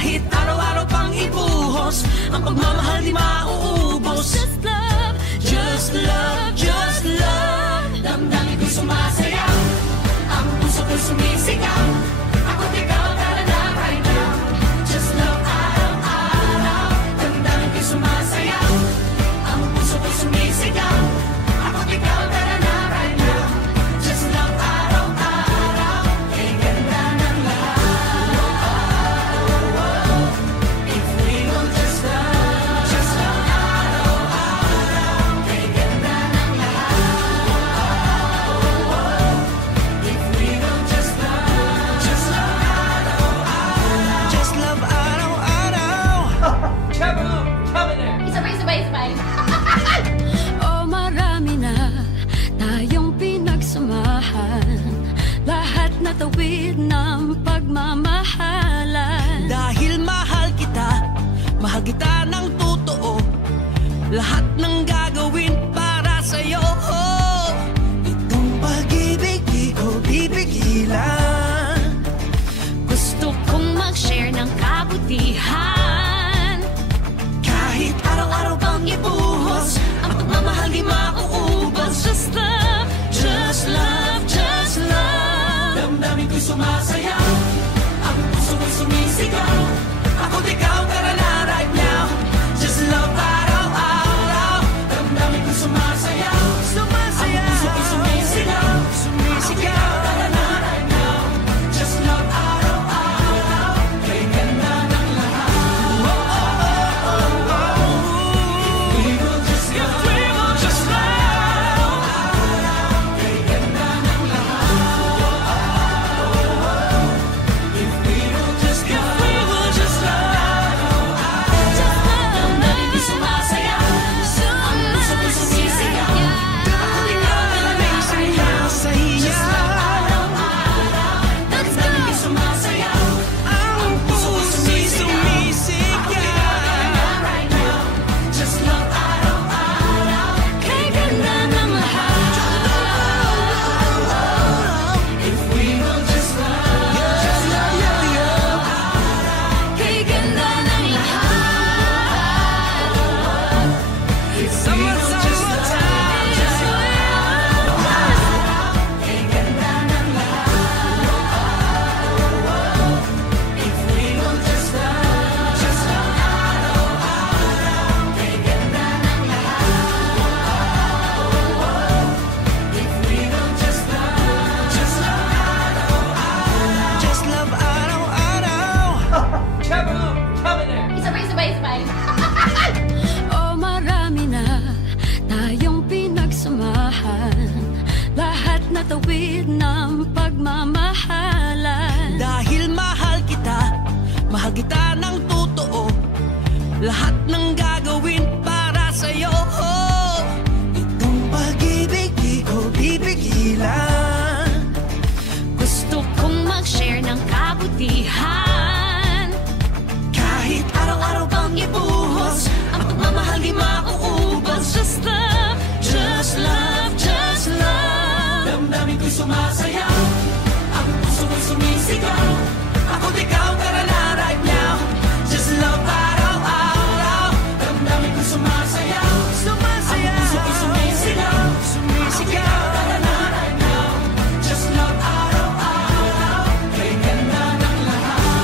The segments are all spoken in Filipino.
Kahit araw-araw pang ibuhos, ang pagmamahal di mauubos. Just love, just love, just love. Damdamin ko'y sumasayaw, ang puso ko'y sumisigaw. Ako't ikaw, tara na right now. Just love araw-araw. Damdamin ko'y sumasayaw, ang puso ko'y sumisigaw. Ako't ikaw, tara na right now. Just love araw-araw. Kay ganda ng lahat. If we will just love araw-araw. Kay ganda ng lahat. If we will just love araw-araw. Just love araw-araw. Trevor, come in there. Sabay. Oh, marami na tayong pinagsamahan, lahat na tawid ng pagmamahalan. Dahil mahal kita ng totoo. Lahat ng gagawin para sa'yo. Itong pag-ibig di ko pipigilan. Gusto kong mag-share ng kabutihan. Kahit araw-araw pang ibuhos, ang pagmamahal di mauubos. Just love, Just love, just love. Damdamin ko'y sumasayaw, ang puso ko'y sumisigaw. Ako't ikaw, tara na right now. Just love araw-araw. Damdamin ko'y sumasayaw, ang puso ko'y sumisigaw. Ako't ikaw, tara na right now. Just love araw-araw. Kay ganda ng lahat. We will just love. Kay ganda ng lahat. If we will just love. Damdamin ko'y sumasayaw, ang puso ko'y sumisigaw. Ako't ikaw, tara na right now. Just love araw-araw. Damdamin ko'y sumasayaw, ang puso ko'y sumisigaw. Ako't ikaw, tara na right now. Just love araw-araw. kay ganda ng lahat. If we will just love. Kay ganda ng lahat. If we will just love. Kay ganda ng lahat. If we will just love. Araw-araw. Kay ganda ng lahat. If we will just love. Araw-araw. Just love araw-araw. Trevor, come in there. Sabay. Oh, marami na tayong pinagsamahan, lahat na tawid ng pagmamahalan. Dahil mahal kita ng totoo. Lahat ng gagawin para sa'yo. Itong pag-ibig di ko pipigilan. Gusto kong mag-share ng kabutihan. Kahit araw-araw pang ibuhos, ang pagmamahal di mauubos. Just love, Just love, just love. Damdamin ko'y sumasayaw, ang puso ko'y sumisigaw. Ako't ikaw, tara na right now. Just love araw-araw. Damdamin ko'y sumasayaw, ang puso ko'y sumisigaw. Ako't ikaw, tara na right now. Just love araw-araw. Kay ganda ng lahat.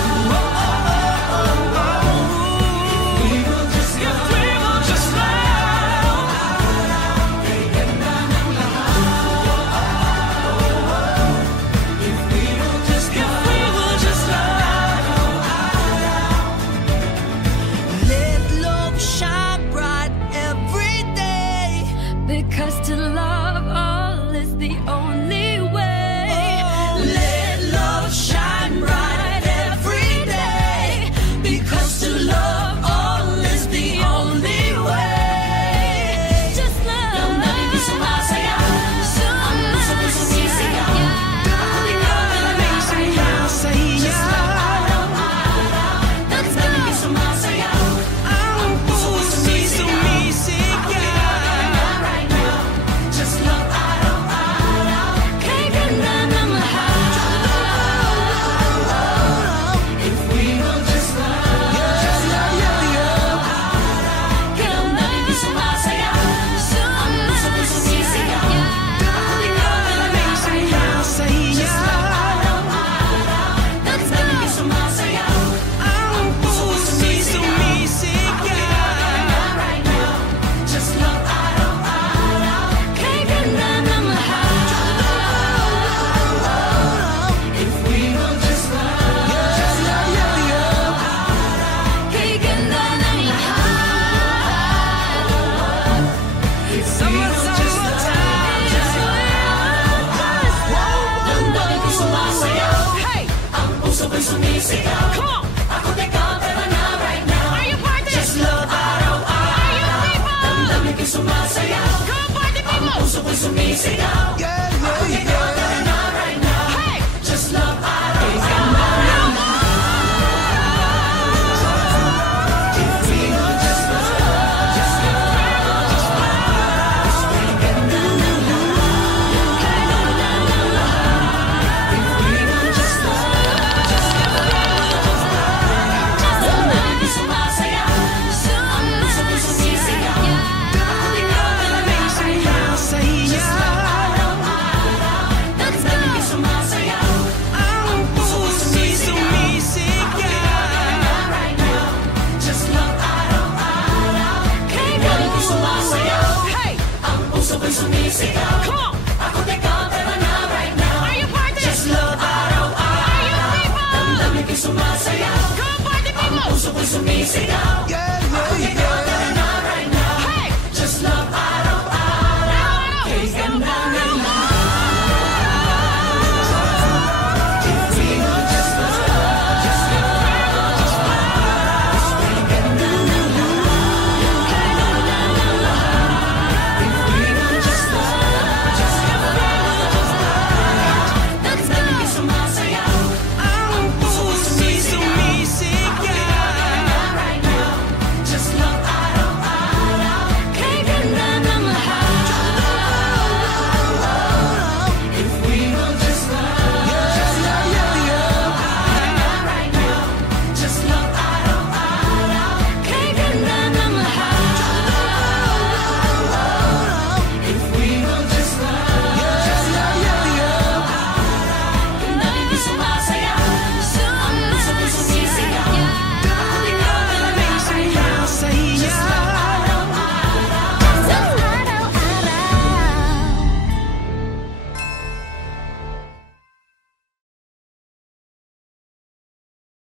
ko'y sumisigaw. Come on! Ako't ikaw, tara na right now. Are you party? Just love araw-araw. Are you people? Damdamin ko'y sumasayaw. Come on, party Ang people! puso ko'y sumisigaw. Yeah.